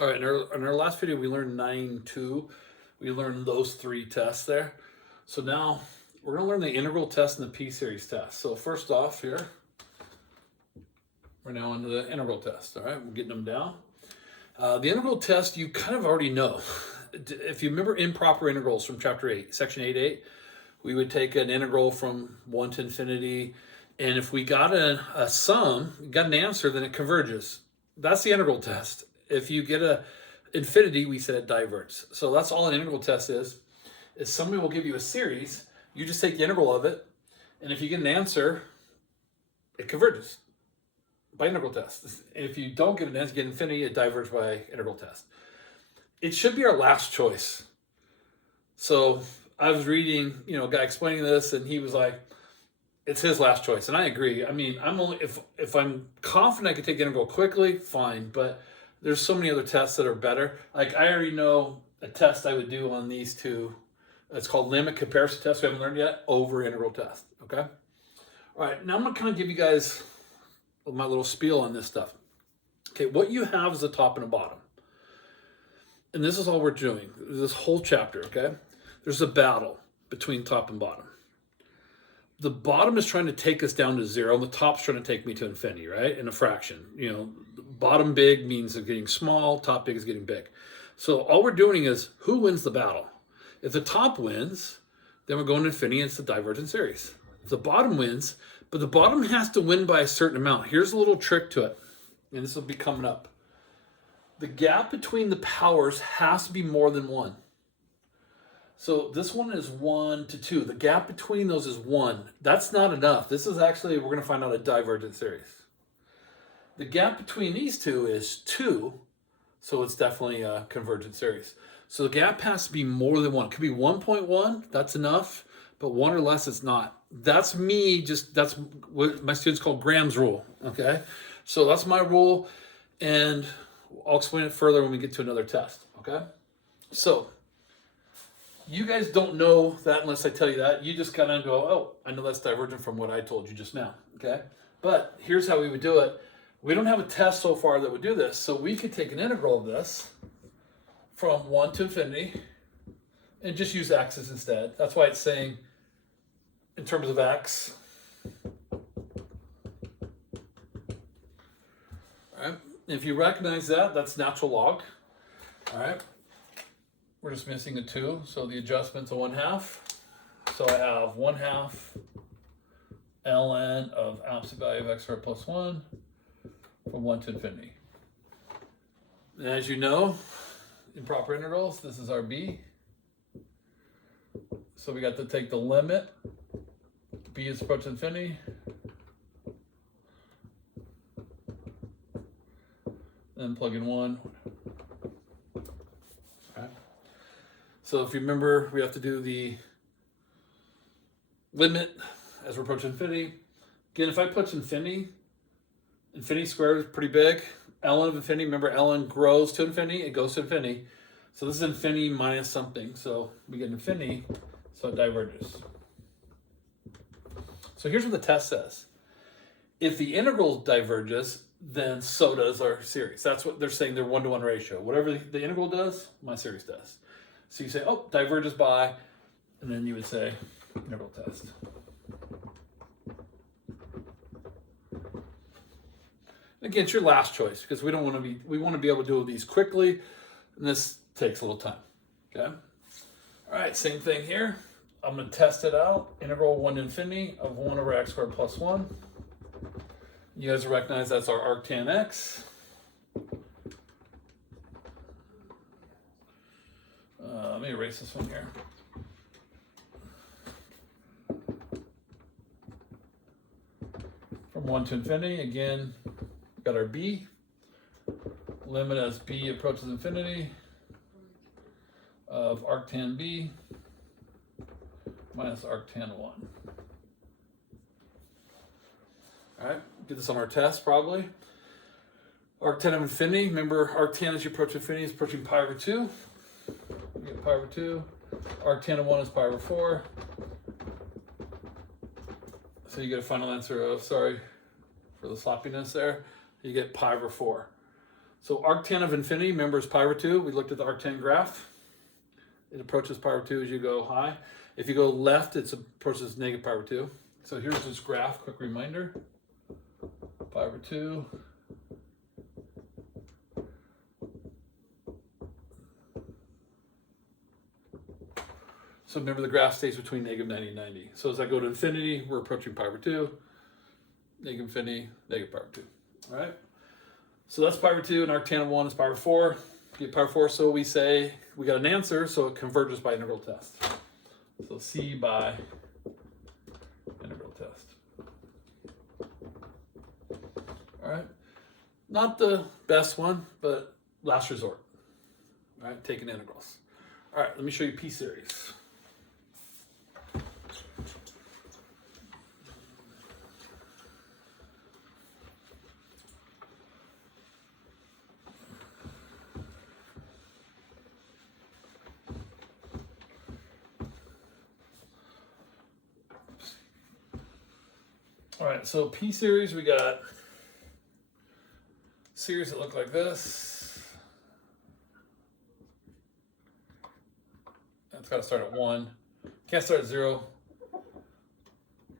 All right, in our last video, we learned 9.2. We learned those three tests there. So now we're going to learn the integral test and the p-series test. So first off here, we're now into the integral test. All right, we're getting them down. The integral test, you kind of already know. If you remember improper integrals from chapter 8, section 8.8, we would take an integral from 1 to infinity. And if we got a sum, got an answer, then it converges. That's the integral test. If you get a infinity, we said it diverges. So that's all an integral test is somebody will give you a series, you just take the integral of it, and if you get an answer, it converges by integral test. If you don't get an answer, get infinity, it diverges by integral test. It should be our last choice. So I was reading, a guy explaining this, and he was like, it's his last choice. And I agree. I mean, I'm only if I'm confident I can take the integral quickly, fine. But there's so many other tests that are better. Like I already know a test I would do on these two. It's called limit comparison test. We haven't learned yet. Over integral test. Okay. All right. Now I'm gonna kind of give you guys my little spiel on this stuff. Okay. What you have is a top and a bottom. And this is all we're doing. This whole chapter. Okay. There's a battle between top and bottom. The bottom is trying to take us down to zero, and the top's trying to take me to infinity, right? In a fraction. Bottom big means it's getting small, top big is getting big. So all we're doing is who wins the battle? If the top wins, then we're going to infinity, and it's the divergent series. If the bottom wins, but the bottom has to win by a certain amount. Here's a little trick to it, and this will be coming up. The gap between the powers has to be more than 1. So this one is 1 to 2. The gap between those is 1. That's not enough. This is actually, we're going to find out, a divergent series. The gap between these two is 2. So it's definitely a convergent series. So the gap has to be more than 1. It could be 1.1. That's enough. But 1 or less, it's not. That's that's what my students call Graham's rule. Okay. So that's my rule. And I'll explain it further when we get to another test. Okay. So you guys don't know that unless I tell you that. You just kind of go, oh, I know that's divergent from what I told you just now, okay? But here's how we would do it. We don't have a test so far that would do this, so we could take an integral of this from 1 to infinity and just use x's instead. That's why it's saying in terms of x. All right, if you recognize that, that's natural log, all right? We're just missing a 2, so the adjustment's a 1/2. So I have 1/2 ln of absolute value of x squared plus 1 from 1 to infinity. And as you know, in proper integrals, this is our b. So we got to take the limit. B is approaching infinity. Then plug in 1. So if you remember, we have to do the limit as we're approaching infinity. Again, if I put infinity squared is pretty big. Ln of infinity, remember ln grows to infinity, it goes to infinity. So this is infinity minus something. So we get infinity, so it diverges. So here's what the test says. If the integral diverges, then so does our series. That's what they're saying, they're 1-to-1 ratio. Whatever the integral does, my series does. So you say, oh, diverges by, and then you would say integral test. Again, it's your last choice because we want to be able to do these quickly, and this takes a little time. Okay. All right, same thing here. I'm going to test it out. Integral 1 to infinity of 1 over x squared plus 1. You guys recognize that's our arctan x. Let me erase this one here. From 1 to infinity, again, got our b. Limit as b approaches infinity of arctan b minus arctan 1. All right, get this on our test probably. Arctan of infinity, remember arctan as you approach infinity is approaching pi over 2. We get pi over 2. Arctan of 1 is pi over 4. So you get a final answer of, sorry for the sloppiness there, you get pi over 4. So arctan of infinity, remember, is pi over 2. We looked at the arctan graph. It approaches pi over 2 as you go high. If you go left, it approaches negative pi over 2. So here's this graph, quick reminder. Pi over 2. So remember, the graph stays between negative 90 and 90. So as I go to infinity, we're approaching pi over 2. Negative infinity, negative pi over 2. All right? So that's pi over 2, and arctan of 1 is pi over 4. Get pi over 4, so we say we got an answer, so it converges by integral test. So C by integral test. All right? Not the best one, but last resort. All right, taking integrals. All right, let me show you p-series. All right, so p-series, we got series that look like this. It's got to start at 1. Can't start at 0.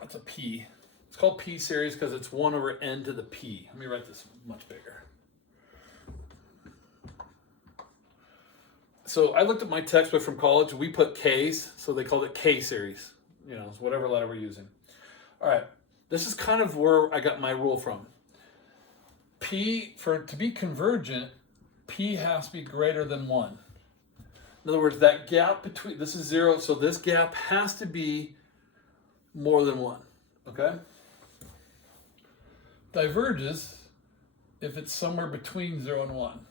That's a p. It's called p-series because it's 1 over n to the p. Let me write this much bigger. So I looked at my textbook from college. We put k's, so they called it k-series. You know, it's whatever letter we're using. All right. This is kind of where I got my rule from. P, for it to be convergent, P has to be greater than 1. In other words, that gap between, this is 0, so this gap has to be more than 1, okay? Diverges if it's somewhere between 0 and 1.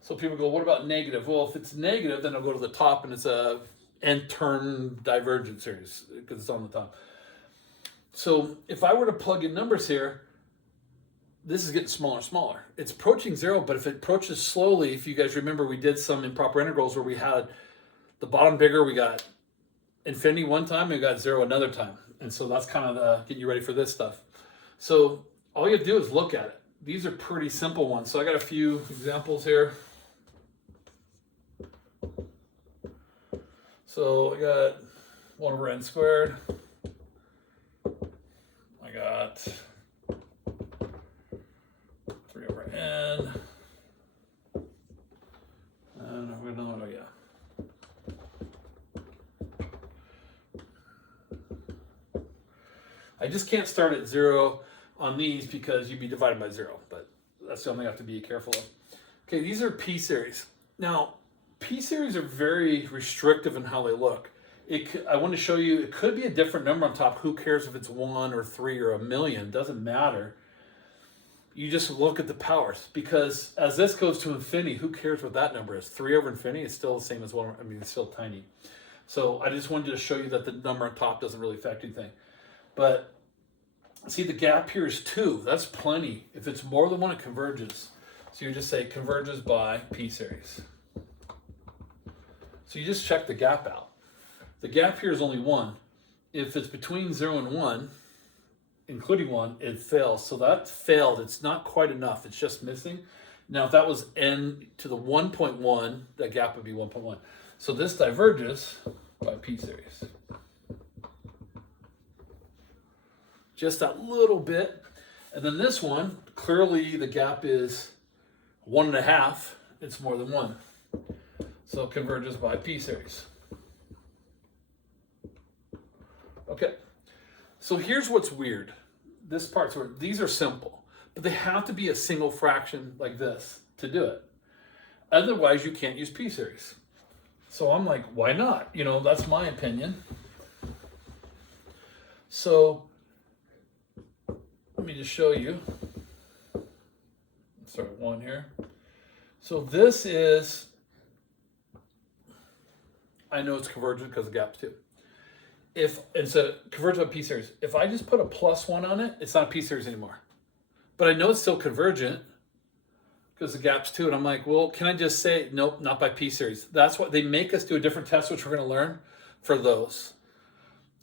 So people go, what about negative? Well, if it's negative, then I'll go to the top and it's a n-term divergent series because it's on the top. So if I were to plug in numbers here, this is getting smaller and smaller. It's approaching 0, but if it approaches slowly, if you guys remember, we did some improper integrals where we had the bottom bigger, we got infinity one time, and we got 0 another time. And so that's kind of getting you ready for this stuff. So all you have to do is look at it. These are pretty simple ones. So I got a few examples here. So I got 1 over n squared. I got 3 over n. And we're gonna, oh yeah. I just can't start at 0 on these because you'd be divided by 0, but that's the only thing I have to be careful of. Okay, these are p-series. Now, p-series are very restrictive in how they look. I want to show you, it could be a different number on top. Who cares if it's 1 or 3 or a million? Doesn't matter. You just look at the powers, because as this goes to infinity, who cares what that number is? 3 over infinity is still the same as 1. I mean, it's still tiny. So I just wanted to show you that the number on top doesn't really affect anything. But see, the gap here is 2. That's plenty. If it's more than 1, it converges. So you just say converges by p-series. So you just check the gap out. The gap here is only 1. If it's between 0 and 1, including 1, it fails. So that failed. It's not quite enough. It's just missing. Now, if that was n to the 1.1, that gap would be 1.1. So this diverges by p-series. Just that little bit. And then this one, clearly the gap is 1.5. It's more than 1. So it converges by p-series. Okay, so here's what's weird. This part's weird. These are simple, but they have to be a single fraction like this to do it. Otherwise, you can't use p-series. So I'm like, why not? You know, that's my opinion. So let me just show you. Let's start at 1 here. So this is, I know it's convergent because the gap's 2. If it's a convergent by p-series, if I just put a +1 on it, it's not a p-series anymore. But I know it's still convergent because the gap's 2. And I'm like, well, can I just say, nope, not by p-series? That's what they make us do, a different test, which we're going to learn for those.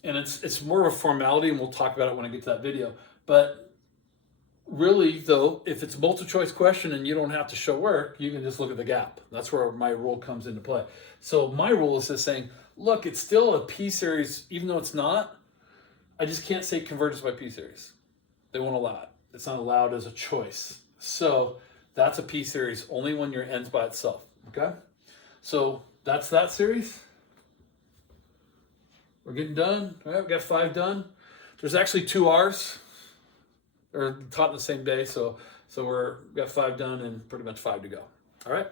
And it's more of a formality, and we'll talk about it when I get to that video. But really, though, if it's a multiple choice question and you don't have to show work, you can just look at the gap. That's where my rule comes into play. So my rule is just saying, look, it's still a p-series, even though it's not. I just can't say convergence by p-series. They won't allow it. It's not allowed as a choice. So that's a p-series only when your n's by itself. Okay? So that's that series. We're getting done. All right, we got 5 done. There's actually 2 R's. They're taught in the same day, so we got 5 done and pretty much 5 to go. All right.